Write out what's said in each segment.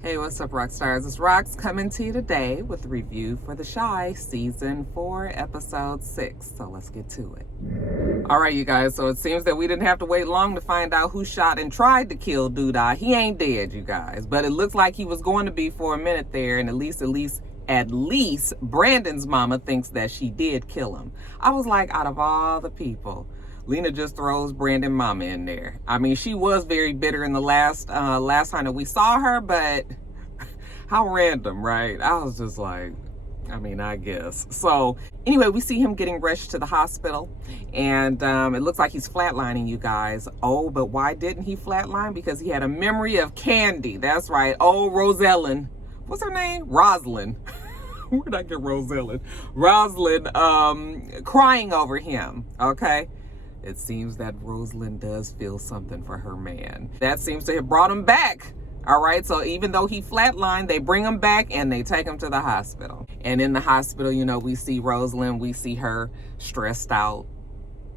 Hey, what's up, rock stars? It's Rox coming to you today with a review for The Chi Season 4, Episode 6. So let's get to it. All right, you guys. So it seems that we didn't have to wait long to find out who shot and tried to kill Doodah. He ain't dead, you guys. But it looks like he was going to be for a minute there. And at least Brandon's mama thinks that she did kill him. I was like, out of all the people, Lena just throws Brandon mama in there. I mean, she was very bitter in the last time that we saw her, but how random, right? I was just like, I mean, I guess. So anyway, we see him getting rushed to the hospital, and it looks like he's flatlining, you guys. Oh, but why didn't he flatline? Because he had a memory of Candy. That's right. Oh, Rosalind. What's her name? Rosalind. Where did I get Rosalind? Rosalind crying over him, okay? It seems that Rosalind does feel something for her man. That seems to have brought him back. All right, so even though he flatlined, they bring him back and they take him to the hospital. And in the hospital, you know, we see Rosalind, we see her stressed out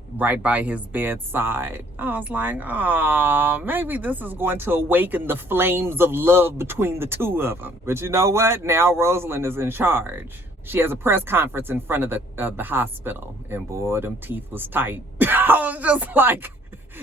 right by his bedside. I was like, oh, maybe this is going to awaken the flames of love between the two of them. But you know what? Now Rosalind is in charge. She has a press conference in front of the hospital, and boy, them teeth was tight. I was just like,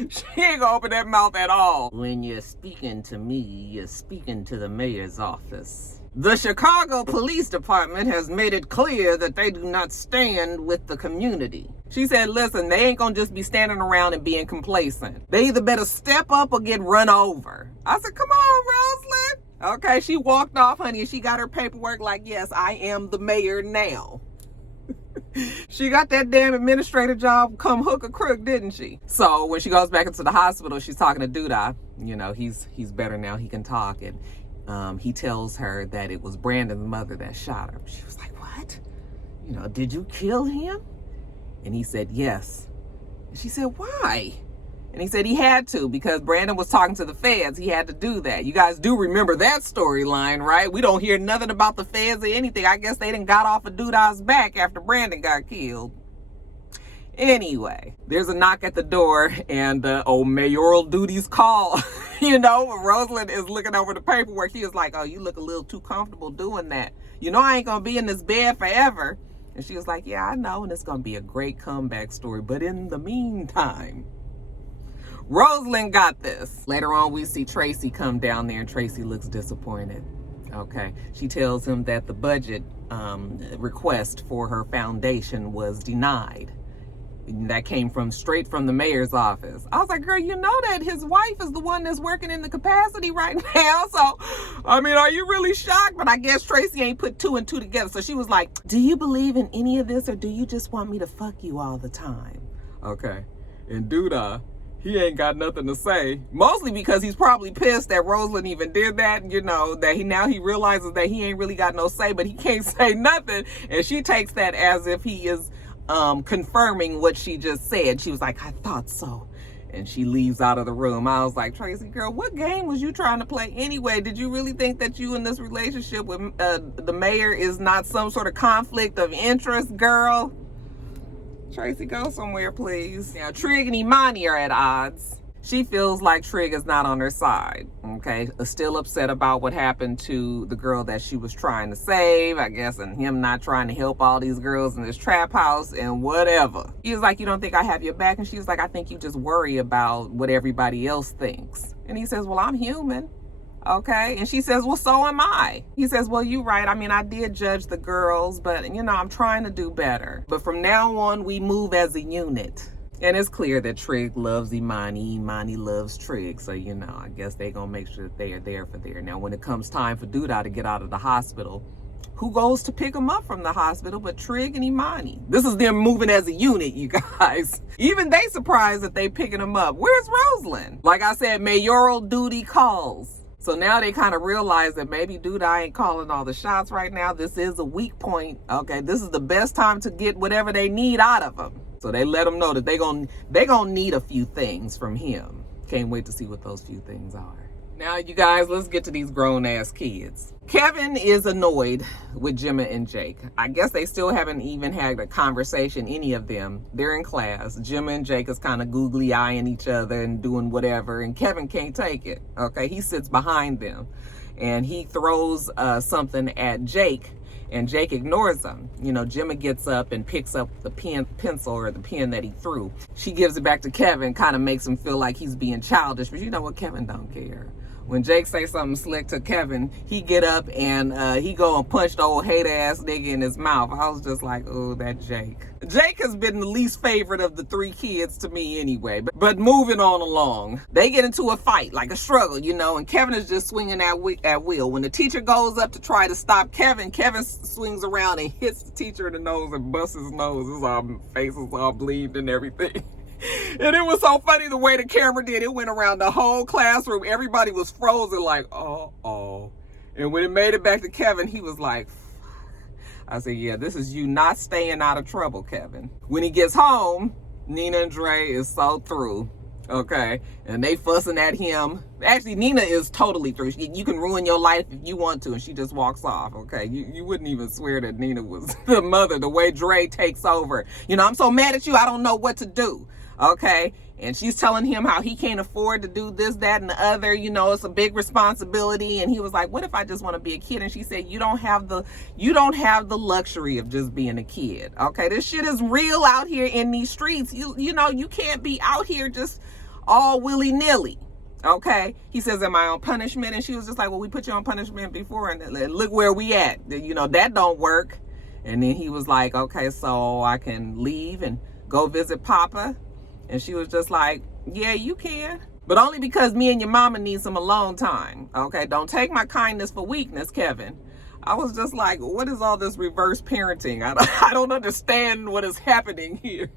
she ain't gonna open that mouth at all. When you're speaking to me, you're speaking to the mayor's office. The Chicago Police Department has made it clear that they do not stand with the community. She said, listen, they ain't gonna just be standing around and being complacent. They either better step up or get run over. I said, come on, Rosalind. Okay, she walked off, honey, and she got her paperwork like, yes, I am the mayor now. She got that damn administrator job come hook or crook, didn't she? So when she goes back into the hospital, she's talking to Doodah. You know, he's better now. He can talk. And he tells her that it was Brandon's mother that shot her. She was like, what? You know, did you kill him? And he said, yes. And she said, why? And he said he had to, because Brandon was talking to the feds. He had to do that. You guys do remember that storyline, right? We don't hear nothing about the feds or anything. I guess they done got off of Doodah's back after Brandon got killed. Anyway, there's a knock at the door, and mayoral duties call. You know, Rosalind is looking over the paperwork. She was like, oh, you look a little too comfortable doing that. You know I ain't gonna be in this bed forever. And she was like, yeah, I know, and it's gonna be a great comeback story. But in the meantime, Rosalind got this. Later on, we see Tracy come down there, and Tracy looks disappointed. Okay. She tells him that the budget request for her foundation was denied. That came straight from the mayor's office. I was like, girl, you know that his wife is the one that's working in the capacity right now. So, I mean, are you really shocked? But I guess Tracy ain't put two and two together. So she was like, do you believe in any of this, or do you just want me to fuck you all the time? Okay. And Doodah, he ain't got nothing to say, mostly because he's probably pissed that Rosalind even did that. You know, that he realizes that he ain't really got no say, but he can't say nothing. And she takes that as if he is confirming what she just said. She was like, I thought so. And she leaves out of the room. I was like, Tracy, girl, what game was you trying to play anyway? Did you really think that you in this relationship with the mayor is not some sort of conflict of interest, girl? Tracy, go somewhere, please. Now, Trig and Imani are at odds. She feels like Trig is not on her side, okay? Still upset about what happened to the girl that she was trying to save, I guess, and him not trying to help all these girls in this trap house and whatever. He was like, you don't think I have your back? And she was like, I think you just worry about what everybody else thinks. And he says, well, I'm human. Okay. And she says, well, so am I. He says, well, you're right. I mean, I did judge the girls, but, you know, I'm trying to do better. But from now on, we move as a unit. And it's clear that Trig loves Imani. Imani loves Trig. So, you know, I guess they're going to make sure that they are there for there. Now, when it comes time for Doodah to get out of the hospital, who goes to pick him up from the hospital but Trig and Imani? This is them moving as a unit, you guys. Even they surprised that they picking him up. Where's Rosalind? Like I said, mayoral duty calls. So now they kind of realize that maybe Doodah ain't calling all the shots right now. This is a weak point. Okay, this is the best time to get whatever they need out of him. So they let him know that they gonna need a few things from him. Can't wait to see what those few things are. Now, you guys, let's get to these grown-ass kids. Kevin is annoyed with Gemma and Jake. I guess they still haven't even had a conversation, any of them. They're in class. Gemma and Jake is kind of googly-eyeing each other and doing whatever, and Kevin can't take it, okay? He sits behind them. and he throws something at Jake, and Jake ignores him. You know, Gemma gets up and picks up the pencil or the pen that he threw. She gives it back to Kevin, kind of makes him feel like he's being childish, but you know what? Kevin don't care. When Jake say something slick to Kevin, he get up and he go and punch the old hate-ass nigga in his mouth. I was just like, oh, that Jake. Jake has been the least favorite of the three kids to me anyway. But moving on along, they get into a fight, like a struggle, you know, and Kevin is just swinging at will. When the teacher goes up to try to stop Kevin, Kevin swings around and hits the teacher in the nose and busts his nose. His face is all bleeding and everything. And it was so funny the way the camera did. It went around the whole classroom. Everybody was frozen like, oh. And when it made it back to Kevin, he was like, fuck. I said, yeah, this is you not staying out of trouble, Kevin. When he gets home, Nina and Dre is so through, okay? And they fussing at him. Actually, Nina is totally through. You can ruin your life if you want to, and she just walks off, okay? You wouldn't even swear that Nina was the mother, the way Dre takes over. You know, I'm so mad at you, I don't know what to do. Okay, and she's telling him how he can't afford to do this, that, and the other. You know, it's a big responsibility. And he was like, "What if I just want to be a kid?" And she said, "You don't have the luxury of just being a kid. Okay, this shit is real out here in these streets. You know, you can't be out here just all willy nilly." Okay, he says, "Am I on punishment?" And she was just like, "Well, we put you on punishment before, and look where we at. You know, that don't work." And then he was like, "Okay, so I can leave and go visit Papa." And she was just like, yeah, you can. But only because me and your mama need some alone time. Okay, don't take my kindness for weakness, Kevin. I was just like, what is all this reverse parenting? I don't understand what is happening here.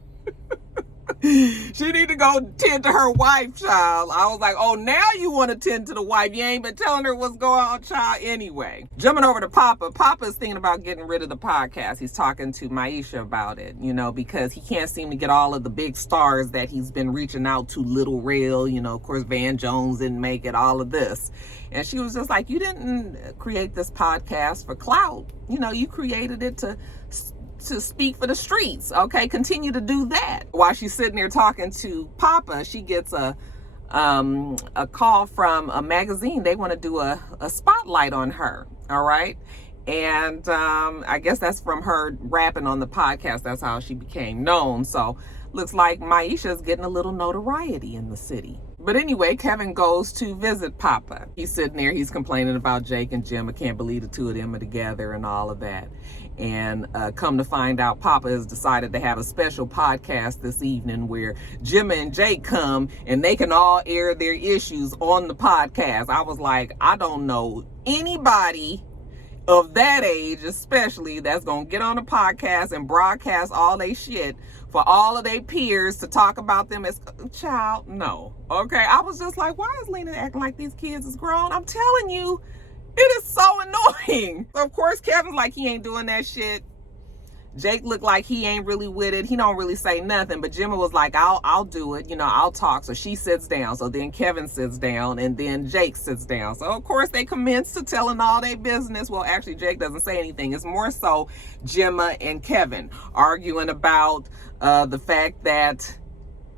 She need to go tend to her wife, child. I was like, oh, now you want to tend to the wife. You ain't been telling her what's going on, child, anyway. Jumping over to Papa. Papa is thinking about getting rid of the podcast. He's talking to Maisha about it, you know, because he can't seem to get all of the big stars that he's been reaching out to. Little Rail, you know, of course, Van Jones didn't make it, all of this. And she was just like, you didn't create this podcast for clout. You know, you created it to speak for the streets. Okay, continue to do that. While she's sitting there talking to Papa, she gets a call from a magazine. They want to do a spotlight on her. All right, and I guess that's from her rapping on the podcast. That's how she became known. So looks like Maisha's getting a little notoriety in the city. But anyway, Kevin goes to visit Papa. He's sitting there, he's complaining about Jake and Gemma. Can't believe the two of them are together and all of that. And come to find out, Papa has decided to have a special podcast this evening where Gemma and Jake come and they can all air their issues on the podcast. I was like, I don't know anybody of that age, especially, that's going to get on a podcast and broadcast all they shit for all of their peers to talk about them as child. No. Okay. I was just like, why is Lena acting like these kids is grown? I'm telling you, it is so annoying. So of course, Kevin's like, he ain't doing that shit. Jake looked like he ain't really with it. He don't really say nothing, but Gemma was like, I'll do it. You know, I'll talk. So she sits down. So then Kevin sits down and then Jake sits down. So of course they commence to telling all their business. Well, actually Jake doesn't say anything. It's more so Gemma and Kevin arguing about the fact that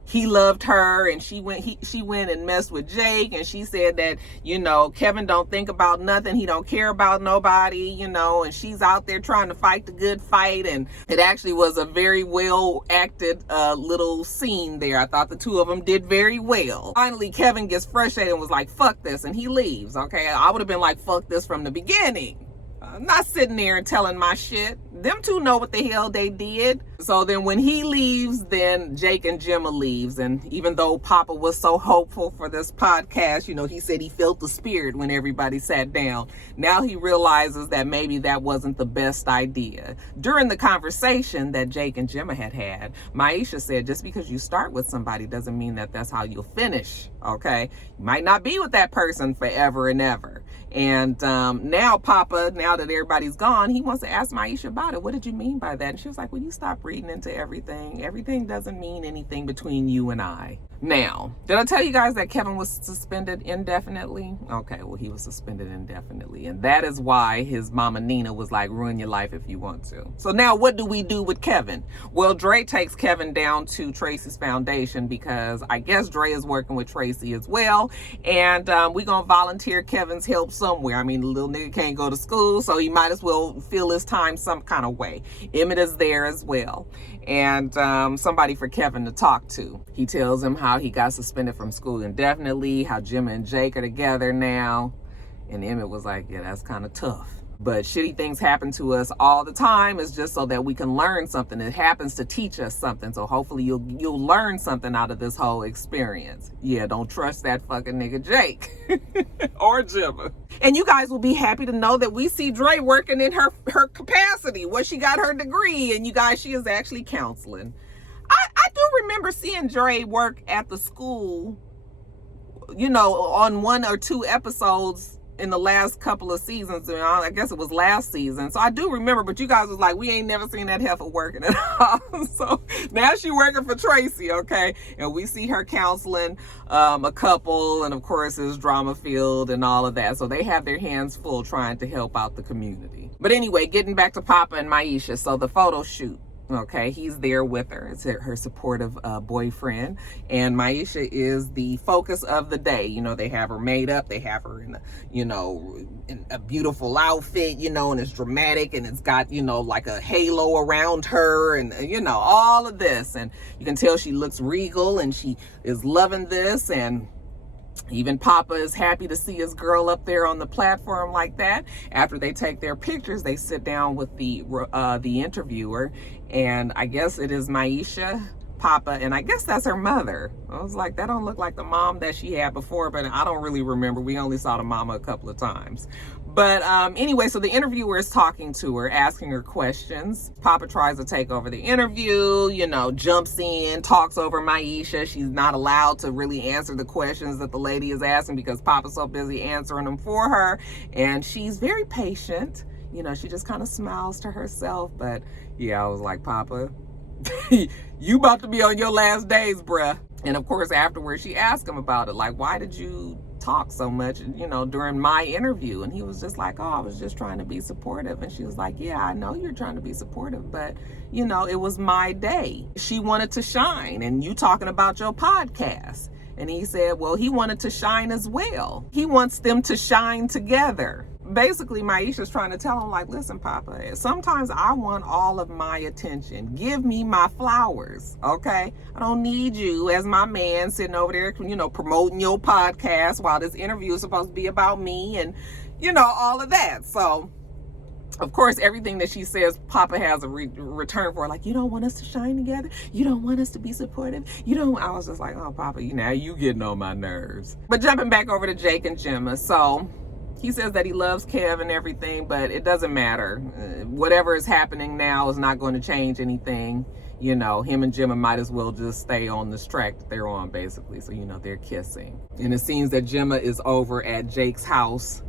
he loved her and she went and messed with Jake, and she said that, you know, Kevin don't think about nothing, he don't care about nobody, you know, and she's out there trying to fight the good fight. And it actually was a very well acted little scene there. I thought the two of them did very well. Finally, Kevin gets frustrated and was like, fuck this, and he leaves. Okay, I would have been like, fuck this from the beginning. I'm not sitting there and telling my shit. Them two know what the hell they did. So then when he leaves, then Jake and Gemma leaves. And even though Papa was so hopeful for this podcast, you know, he said he felt the spirit when everybody sat down. Now he realizes that maybe that wasn't the best idea. During the conversation that Jake and Gemma had, Maisha said, just because you start with somebody doesn't mean that that's how you'll finish. Okay, you might not be with that person forever and ever. And now Papa, now that everybody's gone, he wants to ask Maisha about it. What did you mean by that? And she was like, will you stop reading into everything. Everything doesn't mean anything between you and I. Now, did I tell you guys that Kevin was suspended indefinitely? Okay, well, he was suspended indefinitely. And that is why his mama Nina was like, ruin your life if you want to. So now what do we do with Kevin? Well, Dre takes Kevin down to Tracy's foundation because I guess Dre is working with Tracy as well. And we're going to volunteer Kevin's help somewhere. I mean, the little nigga can't go to school, so he might as well fill his time some kind of way. Emmett is there as well. And somebody for Kevin to talk to. He tells him how he got suspended from school indefinitely, how Gemma and Jake are together now. And Emmett was like, yeah, that's kind of tough. But shitty things happen to us all the time. It's just so that we can learn something. It happens to teach us something. So hopefully you'll learn something out of this whole experience. Yeah, don't trust that fucking nigga Jake or Gemma. And you guys will be happy to know that we see Dre working in her capacity, where she got her degree. And you guys, she is actually counseling. I do remember seeing Dre work at the school, you know, on 1 or 2 episodes in the last couple of seasons. I guess it was last season. So I do remember, but you guys was like, we ain't never seen that heifer working at all. So now she working for Tracy, okay? And we see her counseling a couple, and of course it's drama filled and all of that. So they have their hands full trying to help out the community. But anyway, getting back to Papa and Maisha. So the photo shoot. Okay, he's there with her. It's her supportive boyfriend. And Maisha is the focus of the day. You know, they have her made up. They have her in a, you know, in a beautiful outfit, you know, and it's dramatic. And it's got, you know, like a halo around her and, you know, all of this. And you can tell she looks regal and she is loving this. And even Papa is happy to see his girl up there on the platform like that. After they take their pictures, they sit down with the interviewer, and I guess it is Maisha, Papa, and I guess that's her mother. I was like, that don't look like the mom that she had before, but I don't really remember. We only saw the mama a couple of times. But anyway, so the interviewer is talking to her, asking her questions. Papa tries to take over the interview, you know, jumps in, talks over Maisha. She's not allowed to really answer the questions that the lady is asking because Papa's so busy answering them for her. And she's very patient. You know, she just kind of smiles to herself. But yeah, I was like, Papa, you about to be on your last days, bruh. And of course, afterwards, she asked him about it. Like, why did you talk so much, you know, during my interview? And he was just like, oh, I was just trying to be supportive. And she was like, yeah, I know you're trying to be supportive, but, you know, it was my day. She wanted to shine, and you talking about your podcast. And he said, well, he wanted to shine as well. He wants them to shine together. Basically, Maisha's trying to tell him, like, listen, Papa, sometimes I want all of my attention. Give me my flowers, okay? I don't need you as my man sitting over there, you know, promoting your podcast while this interview is supposed to be about me and, you know, all of that. So, of course, everything that she says, Papa has a return for. Like, you don't want us to shine together? You don't want us to be supportive? You don't? I was just like, oh, Papa, now you getting on my nerves. But jumping back over to Jake and Gemma. So he says that he loves Kev and everything, but it doesn't matter. Whatever is happening now is not going to change anything. You know, him and Gemma might as well just stay on this track that they're on, basically. So, you know, they're kissing. And it seems that Gemma is over at Jake's house,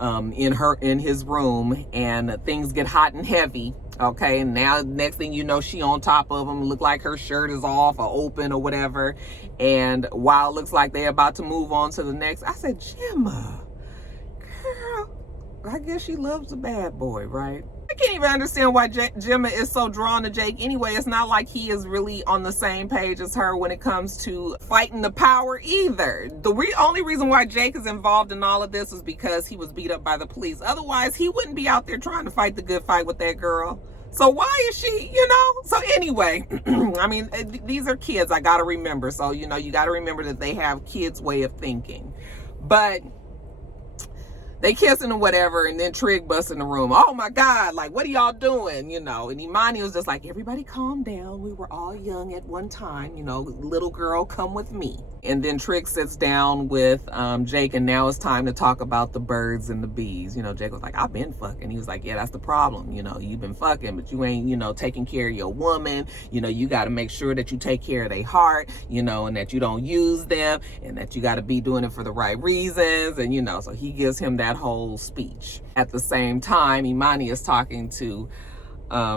in his room, and things get hot and heavy. Okay, and now next thing you know, she on top of him, look like her shirt is off or open or whatever. And while it looks like they're about to move on to the next, I said, Gemma, girl, I guess she loves the bad boy, right? I can't even understand why Gemma is so drawn to Jake anyway. It's not like he is really on the same page as her when it comes to fighting the power either. The only reason why Jake is involved in all of this is because he was beat up by the police. Otherwise, he wouldn't be out there trying to fight the good fight with that girl. So why is she, you know? So anyway, I mean, these are kids, I gotta remember. So, you know, you gotta remember that they have kids' way of thinking. But they kissing or whatever, and then Trig busts in the room. Oh my God, like, what are y'all doing? You know, and Imani was just like, everybody calm down. We were all young at one time, you know, little girl, come with me. And then Trig sits down with Jake, and now it's time to talk about the birds and the bees. You know, Jake was like, I've been fucking. He was like, yeah, that's the problem. You know, you've been fucking, but you ain't, you know, taking care of your woman. You know, you got to make sure that you take care of their heart, you know, and that you don't use them, and that you got to be doing it for the right reasons. And, you know, so he gives him that whole speech. At the same time, Imani is talking to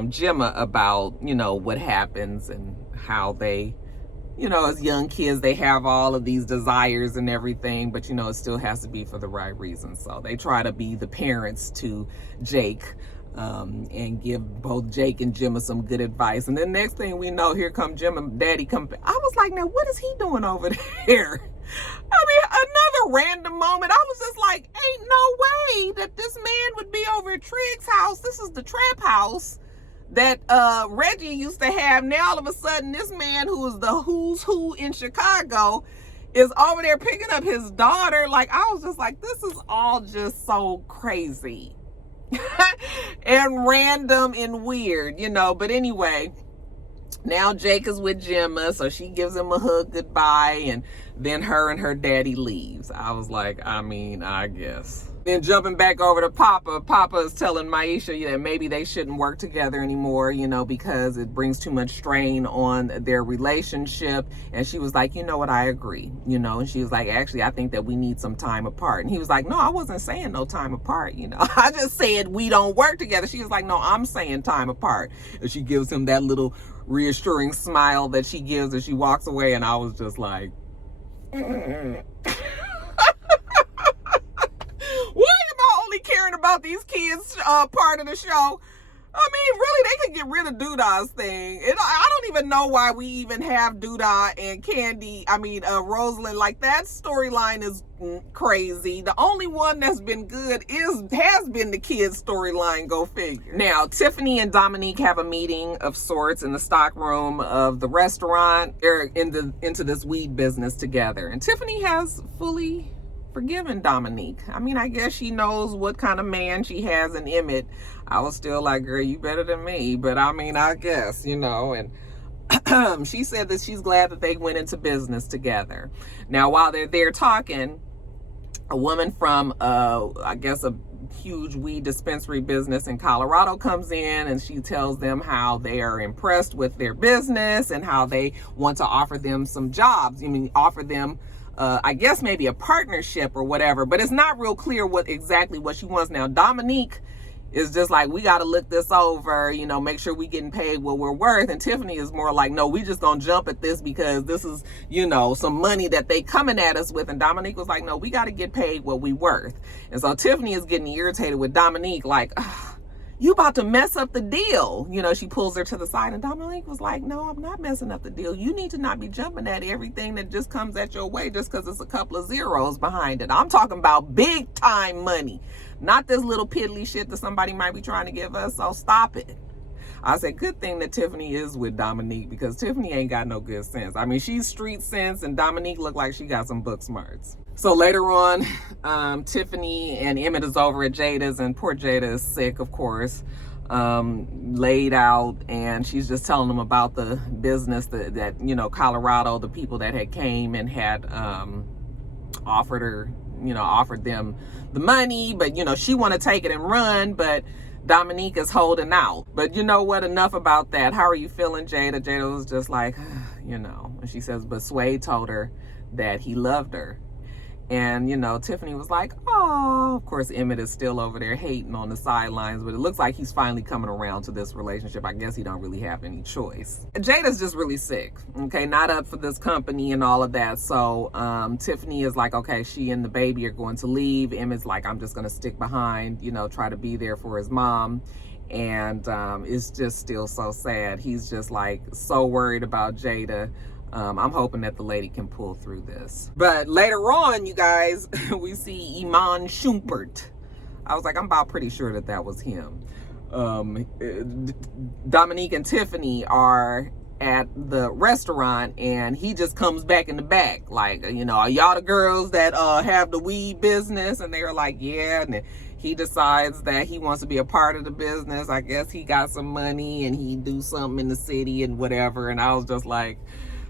Gemma about, you know, what happens and how they, you know, as young kids, they have all of these desires and everything, but, you know, it still has to be for the right reasons. So they try to be the parents to Jake, and give both Jake and Gemma some good advice. And then next thing we know, here come Gemma, daddy come. I was like, now what is he doing over there? I mean, another random moment. I was just like, ain't no way that this man would be over at Trig's house. This is the trap house that Reggie used to have. Now all of a sudden, this man who is the who's who in Chicago is over there picking up his daughter. Like, I was just like, this is all just so crazy and random and weird, you know. But anyway, now Jake is with Gemma, so she gives him a hug goodbye, and then her and her daddy leaves. I was like, I mean, I guess. Then jumping back over to Papa, Papa is telling Maisha that maybe they shouldn't work together anymore, you know, because it brings too much strain on their relationship. And she was like, you know what, I agree, you know. And she was like, actually, I think that we need some time apart. And he was like, no, I wasn't saying no time apart, you know. I just said we don't work together. She was like, no, I'm saying time apart. And she gives him that little reassuring smile that she gives as she walks away. And I was just like, why am I only caring about these kids part of the show? I mean, really, they could get rid of Doodah's thing. I don't even know why we even have Doodah and Candy. I mean, Rosalind. Like, that storyline is crazy. The only one that's been good has been the kids' storyline. Go figure. Now, Tiffany and Dominique have a meeting of sorts in the stock room of the restaurant. They're into this weed business together, and Tiffany has fully forgiven Dominique. I mean, I guess she knows what kind of man she has in Emmett. I was still like, girl, you better than me. But I mean, I guess, you know. And she said that she's glad that they went into business together. Now, while they're there talking, a woman from, I guess, a huge weed dispensary business in Colorado comes in, and she tells them how they are impressed with their business and how they want to offer them some jobs. I mean, offer them I guess maybe a partnership or whatever, but it's not real clear exactly what she wants. Now, Dominique is just like, we got to look this over, you know, make sure we getting paid what we're worth. And Tiffany is more like, no, we just gonna jump at this because this is, you know, some money that they coming at us with. And Dominique was like, no, we got to get paid what we worth. And so Tiffany is getting irritated with Dominique, like, you about to mess up the deal. You know, she pulls her to the side, and Dominique was like, no, I'm not messing up the deal. You need to not be jumping at everything that just comes at your way just because it's a couple of zeros behind it. I'm talking about big time money, not this little piddly shit that somebody might be trying to give us. So stop it. I said, good thing that Tiffany is with Dominique, because Tiffany ain't got no good sense. I mean, she's street sense, and Dominique looked like she got some book smarts. So later on, Tiffany and Emmett is over at Jada's, and poor Jada is sick, of course, laid out, and she's just telling them about the business that you know, Colorado, the people that had came and had offered them the money, but, you know, she want to take it and run, but Dominique is holding out. But you know what? Enough about that. How are you feeling, Jada? Jada was just like, you know, and she says, but Sway told her that he loved her. And, you know, Tiffany was like, oh, of course, Emmett is still over there hating on the sidelines, but it looks like he's finally coming around to this relationship. I guess he don't really have any choice. Jada's just really sick, okay, not up for this company and all of that. So Tiffany is like, okay, she and the baby are going to leave. Emmett's like, I'm just going to stick behind, you know, try to be there for his mom. And it's just still so sad. He's just like so worried about Jada. I'm hoping that the lady can pull through this. But later on, you guys, we see Iman Shumpert. I was like, I'm about pretty sure that was him. Dominique and Tiffany are at the restaurant, and he just comes back in the back. Like, you know, are y'all the girls that have the weed business? And they were like, yeah. And he decides that he wants to be a part of the business. I guess he got some money and he do something in the city and whatever. And I was just like,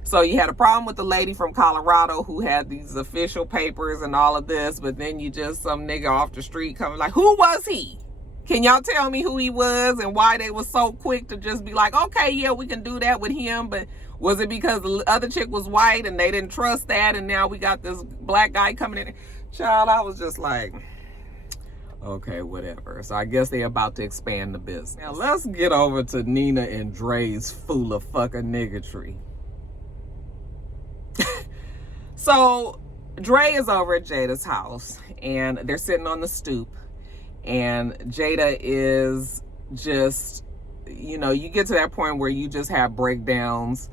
so you had a problem with the lady from Colorado who had these official papers and all of this, but then you just some nigga off the street coming like, who was he? Can y'all tell me who he was and why they were so quick to just be like, okay, yeah, we can do that with him? But was it because the other chick was white and they didn't trust that, and now we got this black guy coming in? Child, I was just like, Okay, whatever. So I guess they're about to expand the business. Now let's get over to Nina and Dre's fool of fucking niggatry. So Dre is over at Jada's house and they're sitting on the stoop, and Jada is just, you know, you get to that point where you just have breakdowns.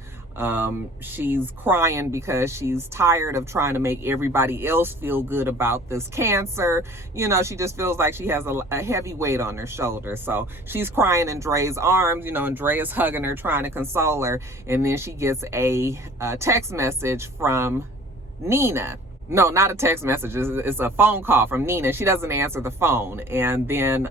She's crying because she's tired of trying to make everybody else feel good about this cancer. You know, she just feels like she has a heavy weight on her shoulders. So she's crying in Dre's arms, you know, and Dre is hugging her, trying to console her. And then she gets a text message from Nina. No, not a text message. It's a phone call from Nina. She doesn't answer the phone. And then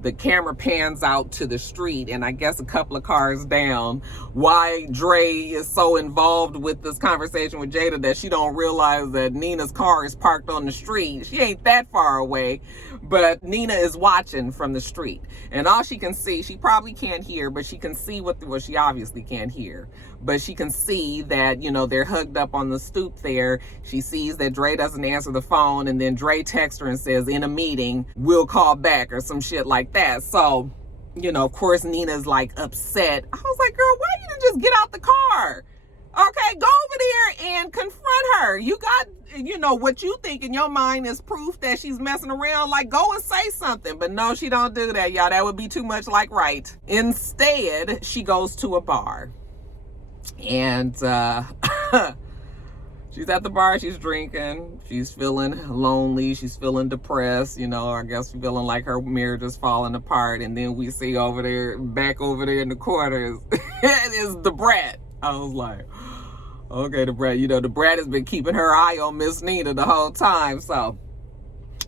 the camera pans out to the street, and I guess a couple of cars down, why Dre is so involved with this conversation with Jada that she don't realize that Nina's car is parked on the street. She ain't that far away, but Nina is watching from the street. And all she can see, she probably can't hear, but she can see well, she obviously can't hear, but she can see that, you know, they're hugged up on the stoop there. She sees that Dre doesn't answer the phone, and then Dre texts her and says, in a meeting, we'll call back, or some shit like that. So, you know, of course, Nina's like upset. I was like, girl, why you didn't just get out the car? Okay, go over there and confront her. You got, you know, what you think in your mind is proof that she's messing around. Like, go and say something. But no, she don't do that, y'all. That would be too much like right. Instead, she goes to a bar. And she's at the bar, she's drinking, she's feeling lonely, she's feeling depressed, you know, I guess feeling like her marriage is falling apart. And then we see over there, back over there in the corner is the brat. I was like, okay, the brat, you know, the brat has been keeping her eye on Miss Nina the whole time. So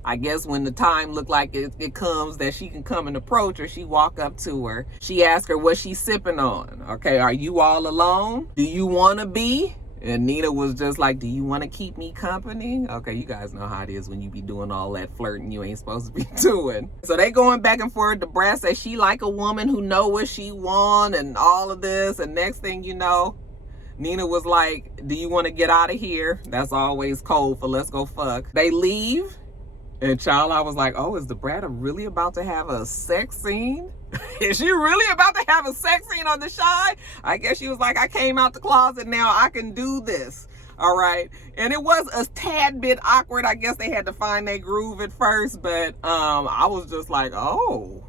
I guess when the time looked like it comes that she can come and approach her, she walk up to her. She asked her what she's sipping on. Okay, are you all alone? Do you want to be? And Nina was just like, do you want to keep me company? Okay, you guys know how it is when you be doing all that flirting you ain't supposed to be doing. So they going back and forth. The brat says she like a woman who know what she want and all of this. And next thing you know, Nina was like, do you want to get out of here? That's always code for let's go fuck. They leave. And child, I was like, oh, is the brat really about to have a sex scene? Is she really about to have a sex scene on the Shy? I guess she was like, I came out the closet, now I can do this. All right. And it was a tad bit awkward. I guess they had to find their groove at first, but I was just like, oh,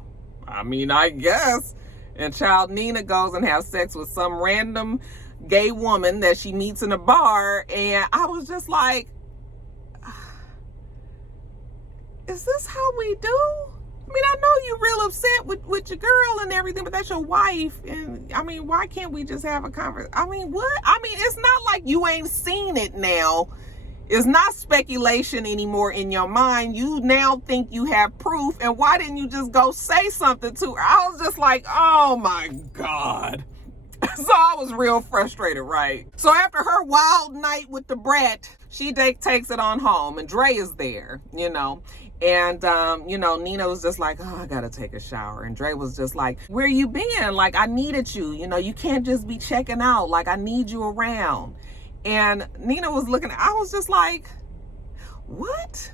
I mean, I guess. And child, Nina goes and has sex with some random gay woman that she meets in a bar. And I was just like, is this how we do? I mean, I know you're real upset with your girl and everything, but that's your wife. And I mean, why can't we just have a conversation? I mean, what? I mean, it's not like you ain't seen it now. It's not speculation anymore in your mind. You now think you have proof. And why didn't you just go say something to her? I was just like, oh my God. So I was real frustrated, right? So after her wild night with the brat, she takes it on home, and Dre is there, you know. And, you know, Nina was just like, oh, I gotta take a shower. And Dre was just like, where you been? Like, I needed you. You know, you can't just be checking out. Like, I need you around. And Nina was looking, I was just like, what?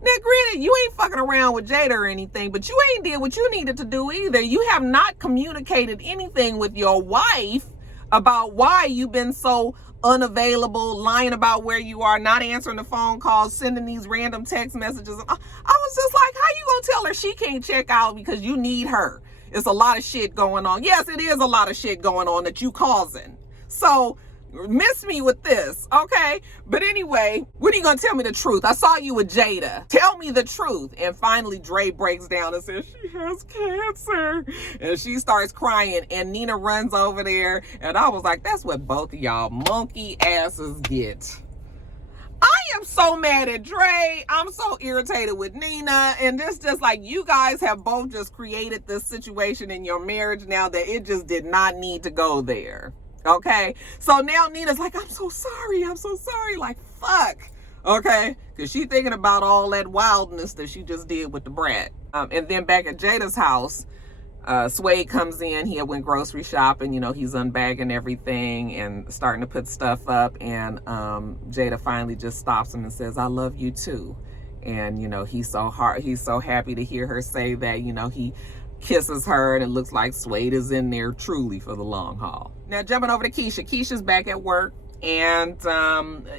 Now, granted, you ain't fucking around with Jada or anything, but you ain't did what you needed to do either. You have not communicated anything with your wife about why you've been so unavailable, lying about where you are, not answering the phone calls, sending these random text messages. I was just like, how you gonna tell her she can't check out because you need her? It's a lot of shit going on. Yes, it is a lot of shit going on that you causing. So miss me with this, okay? But anyway, when are you gonna tell me the truth? I saw you with Jada. Tell me the truth. And finally, Dre breaks down and says, she has cancer. And she starts crying, and Nina runs over there. And I was like, that's what both of y'all monkey asses get. I am so mad at Dre. I'm so irritated with Nina. And this just like, you guys have both just created this situation in your marriage now that it just did not need to go there. Okay, so now Nina's like, I'm so sorry, like, fuck, okay, because she thinking about all that wildness that she just did with the brat. And then back at Jada's house, Swade comes in. He went grocery shopping, you know, he's unbagging everything and starting to put stuff up, and Jada finally just stops him and says, I love you too. And, you know, he's so happy to hear her say that, you know, he kisses her, and it looks like Suede is in there truly for the long haul. Now, jumping over to Keisha. Keisha's back at work, and,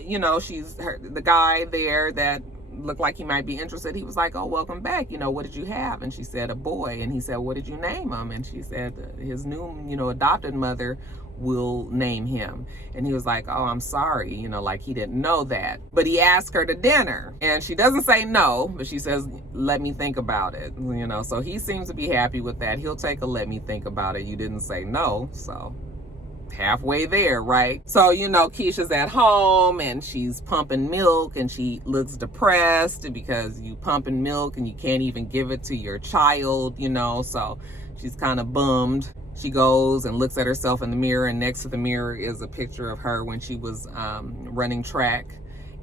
you know, the guy there that looked like he might be interested, he was like, oh, welcome back. You know, what did you have? And she said, a boy. And he said, what did you name him? And she said, his new, you know, adopted mother will name him. And he was like, oh, I'm sorry, you know, like he didn't know that. But he asked her to dinner, and she doesn't say no, but she says, let me think about it, you know. So he seems to be happy with that. He'll take a let me think about it. You didn't say no, so halfway there, right? So, you know, Keisha's at home and she's pumping milk, and she looks depressed because you pumping milk and you can't even give it to your child, you know. So she's kind of bummed. She goes and looks at herself in the mirror, and next to the mirror is a picture of her when she was running track.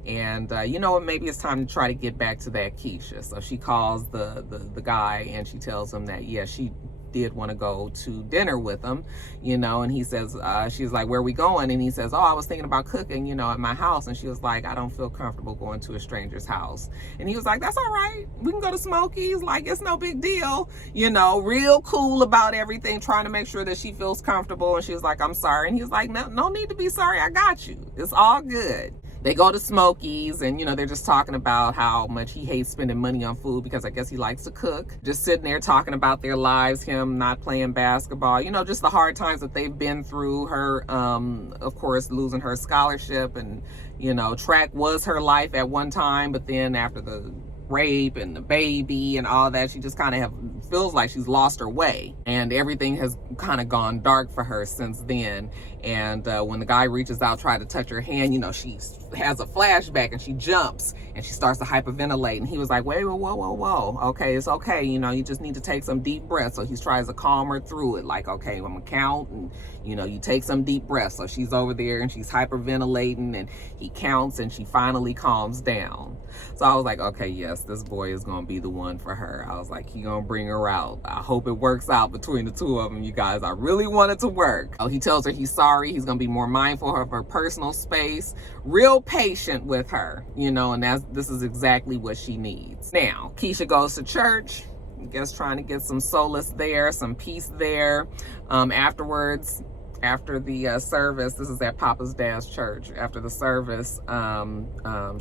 And you know what, maybe it's time to try to get back to that Keisha. So she calls the guy, and she tells him that, yeah, she did want to go to dinner with him, you know. And he says, she's like, where are we going? And he says, oh, I was thinking about cooking, you know, at my house. And she was like, I don't feel comfortable going to a stranger's house. And he was like, that's all right, we can go to Smokey's, like, it's no big deal, you know, real cool about everything, trying to make sure that she feels comfortable. And she was like, I'm sorry. And he was like, no need to be sorry, I got you, it's all good. They go to Smokey's, and, you know, they're just talking about how much he hates spending money on food because I guess he likes to cook. Just sitting there talking about their lives, him not playing basketball, you know, just the hard times that they've been through. Her, of course, losing her scholarship, and, you know, track was her life at one time, but then after the rape and the baby and all that, she just kind of feels like she's lost her way, and everything has kind of gone dark for her since then. And when the guy reaches out, try to touch her hand, you know, she has a flashback and she jumps and she starts to hyperventilate. And he was like, wait, whoa, okay, it's okay, you know, you just need to take some deep breaths. So he tries to calm her through it, like, okay, I'm gonna count, and, you know, you take some deep breaths. So she's over there and she's hyperventilating, and he counts, and she finally calms down. So I was like, okay, yes, this boy is gonna be the one for her. I was like, he gonna bring her out. I hope it works out between the two of them, you guys. I really want it to work. Oh, he tells her he's sorry. He's gonna be more mindful of her personal space, real patient with her, you know, and this is exactly what she needs. Now, Keisha goes to church, I guess trying to get some solace there, some peace there. Afterwards, after the service, this is at Papa's dad's church. After the service,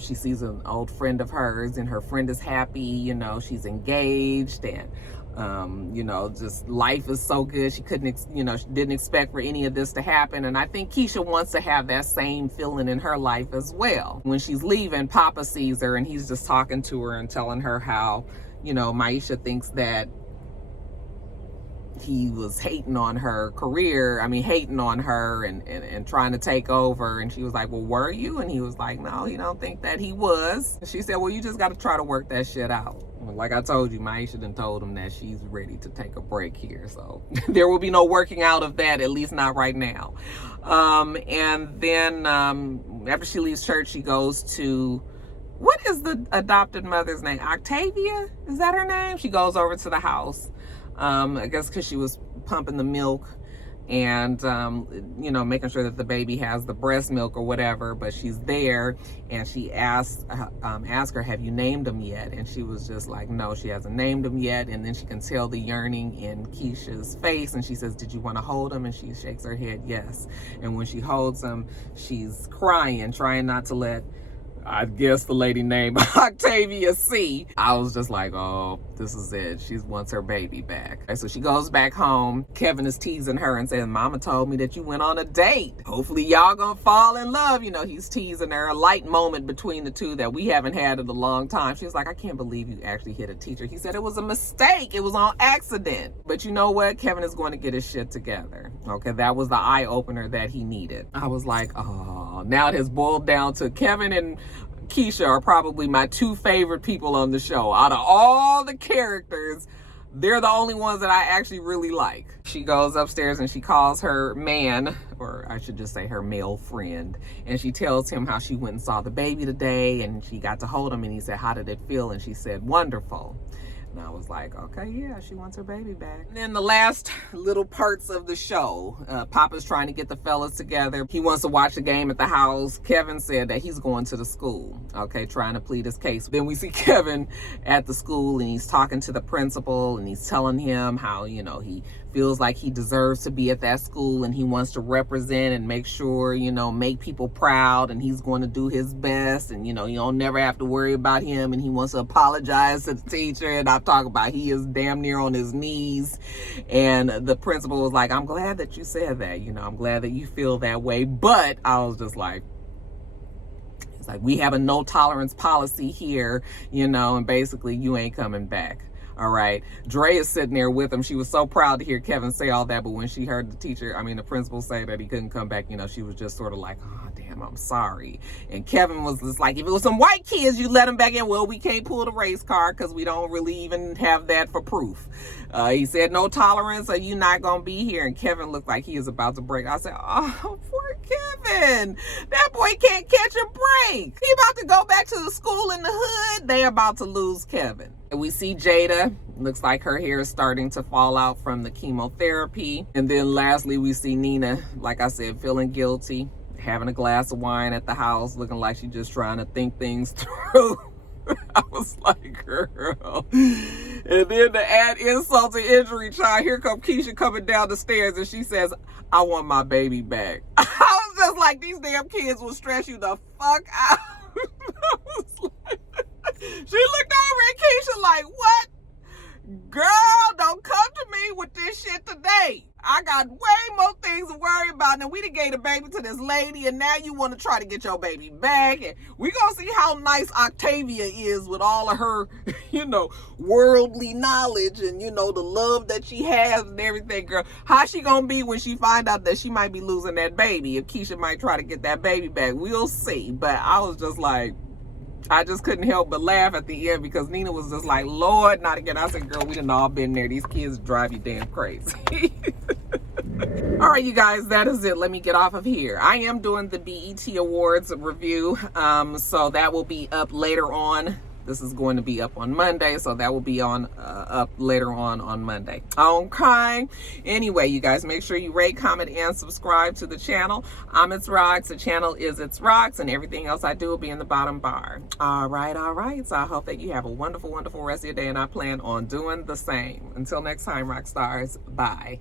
she sees an old friend of hers, and her friend is happy, you know, she's engaged, and you know, just life is so good. She couldn't, you know, she didn't expect for any of this to happen. And I think Keisha wants to have that same feeling in her life as well. When she's leaving, Papa sees her, and he's just talking to her and telling her how, you know, Maisha thinks that he was hating on her career. I mean, hating on her and trying to take over. And she was like, well, were you? And he was like, no, he don't think that he was. And she said, well, you just got to try to work that shit out. Like I told you, Maisha done told him that she's ready to take a break here. So there will be no working out of that, at least not right now. And then after she leaves church, she goes to, what is the adopted mother's name? Octavia? Is that her name? She goes over to the house. I guess because she was pumping the milk and, you know, making sure that the baby has the breast milk or whatever. But she's there, and she asked her, have you named him yet? And she was just like, no, she hasn't named him yet. And then she can tell the yearning in Keisha's face, and she says, did you want to hold him? And she shakes her head, yes. And when she holds him, she's crying, trying not to let, I guess, the lady named Octavia C. I was just like, oh, this is it. She wants her baby back. And so she goes back home. Kevin is teasing her and saying, Mama told me that you went on a date. Hopefully y'all gonna fall in love. You know, he's teasing her. A light moment between the two that we haven't had in a long time. She was like, I can't believe you actually hit a teacher. He said it was a mistake. It was on accident. But you know what? Kevin is going to get his shit together. Okay, that was the eye opener that he needed. I was like, oh, now it has boiled down to Kevin and Keisha are probably my two favorite people on the show. Out of all the characters, they're the only ones that I actually really like. She goes upstairs and she calls her man, or I should just say her male friend, and she tells him how she went and saw the baby today, and she got to hold him, and he said, how did it feel? And she said, wonderful. And I was like, okay, yeah, she wants her baby back. And then the last little parts of the show, Papa's trying to get the fellas together. He wants to watch the game at the house. Kevin said that he's going to the school, okay, trying to plead his case. Then we see Kevin at the school, and he's talking to the principal, and he's telling him how, you know, he feels like he deserves to be at that school, and he wants to represent and make sure, you know, make people proud, and he's going to do his best, and, you know, you don't never have to worry about him, and he wants to apologize to the teacher. And I talk about he is damn near on his knees. And the principal was like, I'm glad that you said that, you know, I'm glad that you feel that way. But I was just like, it's like, we have a no tolerance policy here, you know, and basically you ain't coming back. All right. Dre is sitting there with him. She was so proud to hear Kevin say all that. But when she heard the principal say that he couldn't come back, you know, she was just sort of like, oh, damn, I'm sorry. And Kevin was just like, if it was some white kids, you let them back in. Well, we can't pull the race card because we don't really even have that for proof. He said, no tolerance, or you not going to be here. And Kevin looked like he is about to break. I said, oh, poor Kevin. That boy can't catch a break. He about to go back to the school in the hood. They about to lose Kevin. We see Jada. Looks like her hair is starting to fall out from the chemotherapy. And then lastly, we see Nina, like I said, feeling guilty, having a glass of wine at the house, looking like she's just trying to think things through. I was like, girl. And then to add insult to injury, child, here come Keisha coming down the stairs, and she says, I want my baby back. I was just like, these damn kids will stress you the fuck out. I was like, she looked over at Keisha like, what? Girl, don't come to me with this shit today. I got way more things to worry about. Now, we done gave a baby to this lady, and now you want to try to get your baby back. And we gonna see how nice Octavia is with all of her, you know, worldly knowledge and, you know, the love that she has and everything, girl. How she gonna be when she find out that she might be losing that baby? If Keisha might try to get that baby back, we'll see. But I was just like, I just couldn't help but laugh at the end because Nina was just like, Lord, not again. I said, girl, we done all been there. These kids drive you damn crazy. All right, you guys, that is it. Let me get off of here. I am doing the BET Awards review, so that will be up later on. This is going to be up on Monday, so that will be on up later on Monday. Okay. Anyway, you guys, make sure you rate, comment, and subscribe to the channel. I'm itsrox. The channel is itsrox, and everything else I do will be in the bottom bar. All right. So I hope that you have a wonderful, wonderful rest of your day, and I plan on doing the same. Until next time, rock stars. Bye.